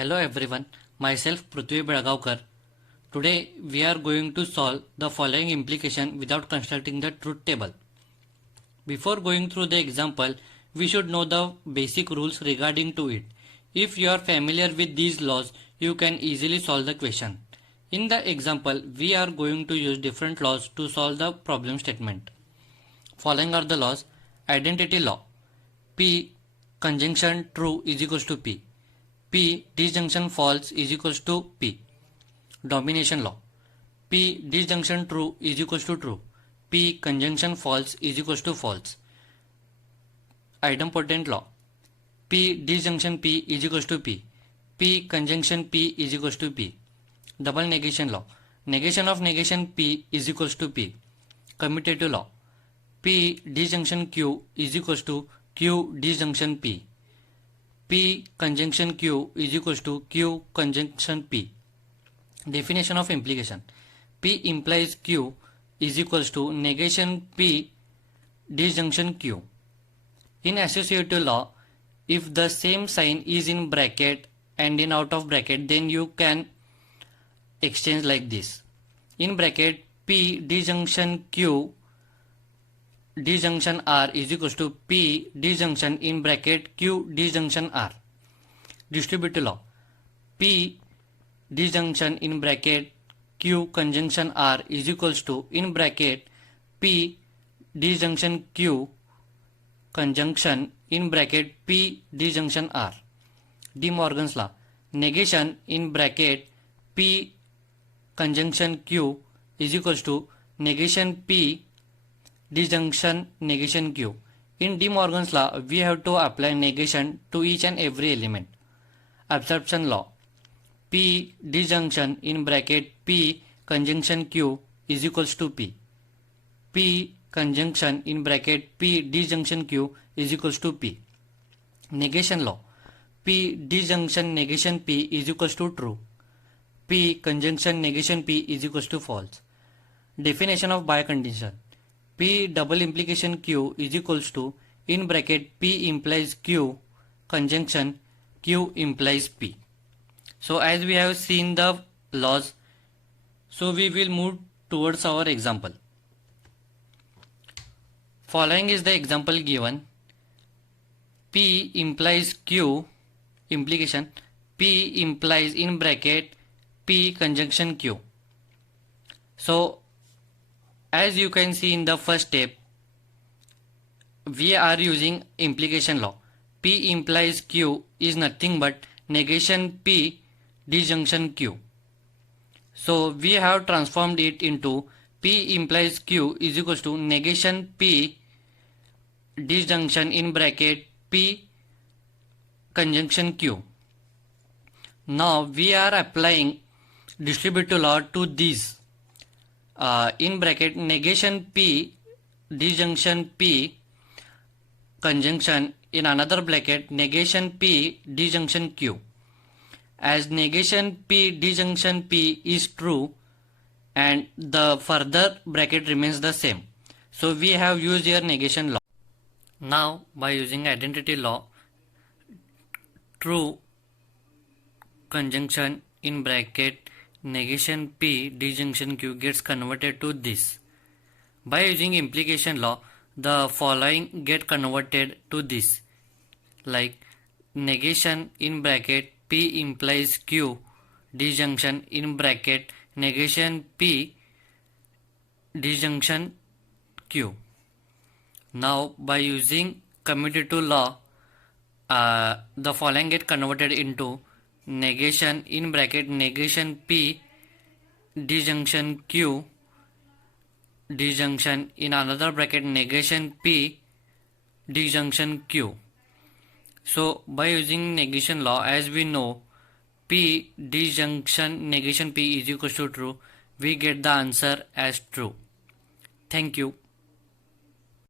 Hello everyone, myself Prithvi Bedagaukar. Today we are going to solve the following implication without constructing the truth table. Before going through the example, we should know the basic rules regarding to it. If you are familiar with these laws, you can easily solve the question. In the example, we are going to use different laws to solve the problem statement. Following are the laws. Identity law. P conjunction true is equals to P. P disjunction false is equals to P. Domination law. P disjunction true is equals to true. P conjunction false is equals to false. Idempotent law. P disjunction P is equals to P. P conjunction P is equals to P. Double negation law. Negation of negation P is equals to P. Commutative law. P disjunction Q is equals to Q disjunction P. P conjunction Q is equals to Q conjunction P. Definition of implication. P implies Q is equals to negation P disjunction Q. In associative law, if the same sign is in bracket and in out of bracket, then you can exchange like this. In bracket, P disjunction Q disjunction R is equals to P disjunction in bracket Q disjunction R. Distributive law. P disjunction in bracket Q conjunction R is equals to in bracket P disjunction Q conjunction in bracket P disjunction R. De Morgan's law. Negation in bracket P conjunction Q is equals to negation P disjunction negation Q. In De Morgan's law, we have to apply negation to each and every element. Absorption law. P disjunction in bracket P conjunction Q is equals to P. P conjunction in bracket P disjunction Q is equals to P. Negation law. P disjunction negation P is equals to true. P conjunction negation P is equals to false. Definition of bicondition. P double implication Q is equals to in bracket P implies Q conjunction Q implies P. So as we have seen the laws, so we will move towards our example. Following is the example given. P implies Q implication. P implies in bracket P conjunction Q. So as you can see in the first step, we are using implication law. P implies Q is nothing but negation P disjunction Q. So we have transformed it into P implies Q is equals to negation P disjunction in bracket P conjunction Q. Now we are applying distributive law to these. In bracket negation P disjunction P conjunction in another bracket negation P disjunction Q. As negation P disjunction P is true and the further bracket remains the same, so we have used here negation law. Now by using identity law, true conjunction in bracket negation P disjunction Q gets converted to this. By using implication law, the following get converted to this, like negation in bracket P implies Q disjunction in bracket negation P disjunction Q. Now by using commutative law, the following get converted into negation in bracket negation P disjunction Q disjunction in another bracket negation P disjunction Q. So by using negation law, as we know P disjunction negation P is equals to true, we get the answer as true. Thank you.